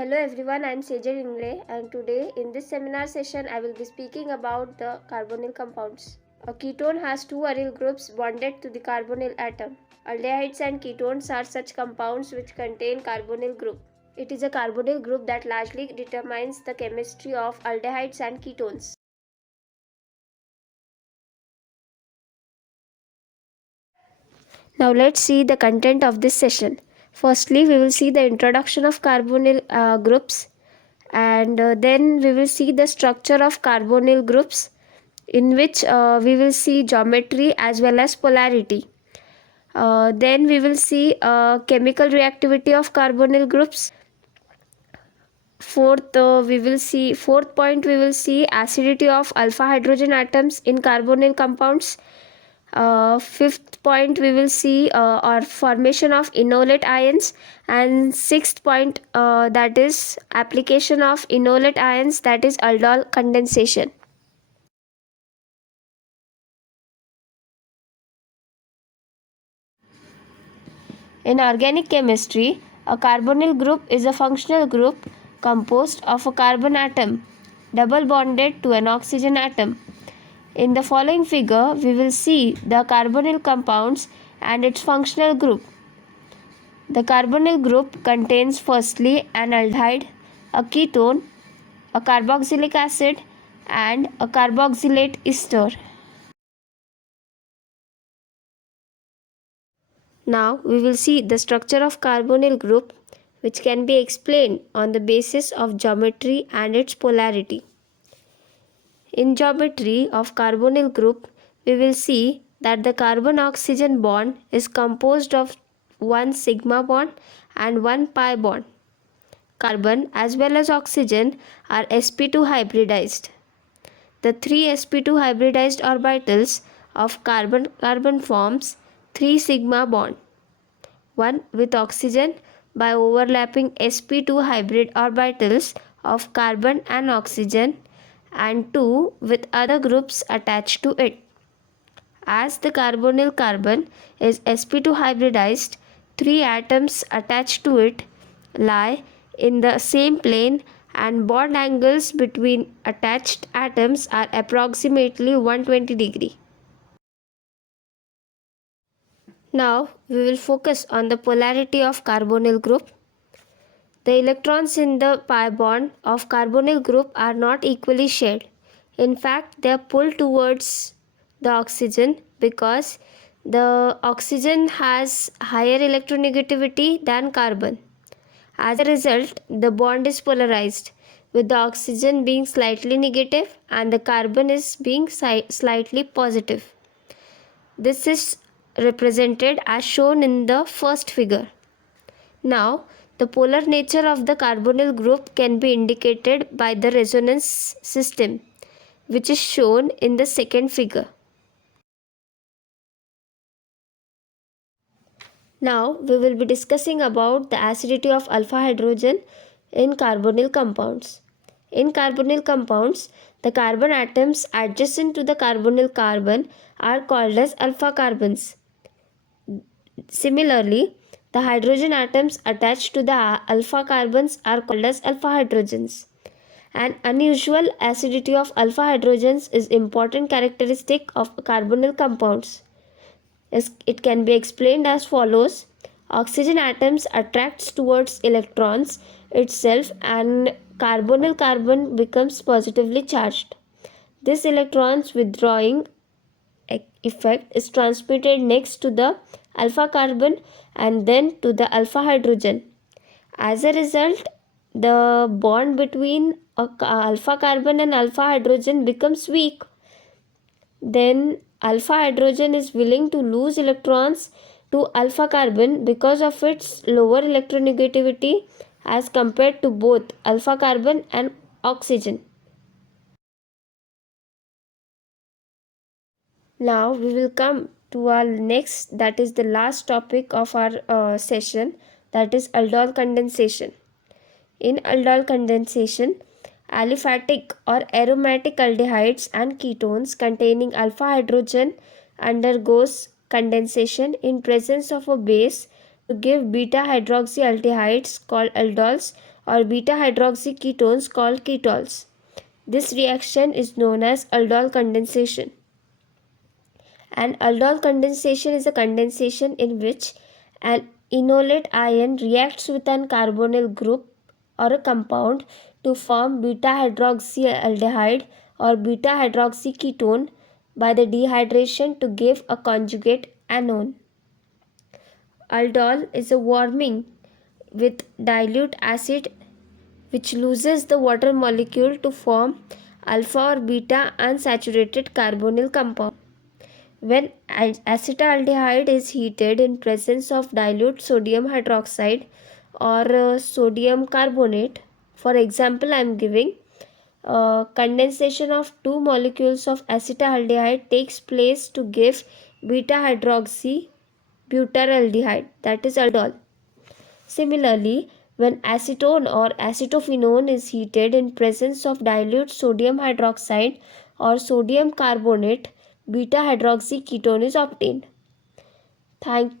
Hello everyone, I am Sejal Ingre and today in this seminar session I will be speaking about the carbonyl compounds. A ketone has two aryl groups bonded to the carbonyl atom. Aldehydes and ketones are such compounds which contain carbonyl group. It is a carbonyl group that largely determines the chemistry of aldehydes and ketones. Now let's see the content of this session. Firstly, we will see the introduction of carbonyl groups, and then we will see the structure of carbonyl groups, in which we will see geometry as well as polarity. Then we will see chemical reactivity of carbonyl groups. Fourth point we will see acidity of alpha hydrogen atoms in carbonyl compounds. Fifth point we will see or formation of enolate ions, and sixth point that is application of enolate ions, that is aldol condensation. In organic chemistry, a carbonyl group is a functional group composed of a carbon atom double bonded to an oxygen atom. In the following figure, we will see the carbonyl compounds and its functional group. The carbonyl group contains firstly an aldehyde, a ketone, a carboxylic acid, and a carboxylate ester. Now we will see the structure of carbonyl group, which can be explained on the basis of geometry and its polarity. In geometry of carbonyl group, we will see that the carbon-oxygen bond is composed of one sigma bond and one pi bond. Carbon as well as oxygen are sp2 hybridized. The three sp2 hybridized orbitals of carbon forms 3 sigma bond, one with oxygen by overlapping sp2 hybrid orbitals of carbon and oxygen, and 2 with other groups attached to it. As the carbonyl carbon is sp2 hybridized, 3 atoms attached to it lie in the same plane, and bond angles between attached atoms are approximately 120 degree. Now we will focus on the polarity of carbonyl group. The electrons in the pi bond of carbonyl group are not equally shared. In fact, they are pulled towards the oxygen because the oxygen has higher electronegativity than carbon. As a result, the bond is polarized, with the oxygen being slightly negative and the carbon is being slightly positive. This is represented as shown in the first figure. Now, the polar nature of the carbonyl group can be indicated by the resonance system, which is shown in the second figure. Now we will be discussing about the acidity of alpha hydrogen in carbonyl compounds. In carbonyl compounds, the carbon atoms adjacent to the carbonyl carbon are called as alpha carbons. Similarly, the hydrogen atoms attached to the alpha carbons are called as alpha hydrogens. An unusual acidity of alpha hydrogens is important characteristic of carbonyl compounds. It can be explained as follows. Oxygen atoms attracts towards electrons itself, and carbonyl carbon becomes positively charged. This electrons withdrawing effect is transmitted next to the alpha carbon and then to the alpha hydrogen. As a result, the bond between alpha carbon and alpha hydrogen becomes weak. Then alpha hydrogen is willing to lose electrons to alpha carbon because of its lower electronegativity as compared to both alpha carbon and oxygen. Now we will come to our next, that is the last topic of our session, that is aldol condensation. In aldol condensation, aliphatic or aromatic aldehydes and ketones containing alpha hydrogen undergoes condensation in presence of a base to give beta hydroxyaldehydes called aldols or beta hydroxy ketones called ketols. This reaction is known as aldol condensation. An aldol condensation is a condensation in which an enolate ion reacts with an carbonyl group or a compound to form beta hydroxyaldehyde or beta hydroxyketone by the dehydration to give a conjugate anion. Aldol is a warming with dilute acid which loses the water molecule to form alpha or beta unsaturated carbonyl compound. When acetaldehyde is heated in presence of dilute sodium hydroxide or sodium carbonate, for example, I am giving condensation of two molecules of acetaldehyde takes place to give beta hydroxy butyraldehyde, that is aldol. Similarly, when acetone or acetophenone is heated in presence of dilute sodium hydroxide or sodium carbonate, beta hydroxy ketone is obtained. Thank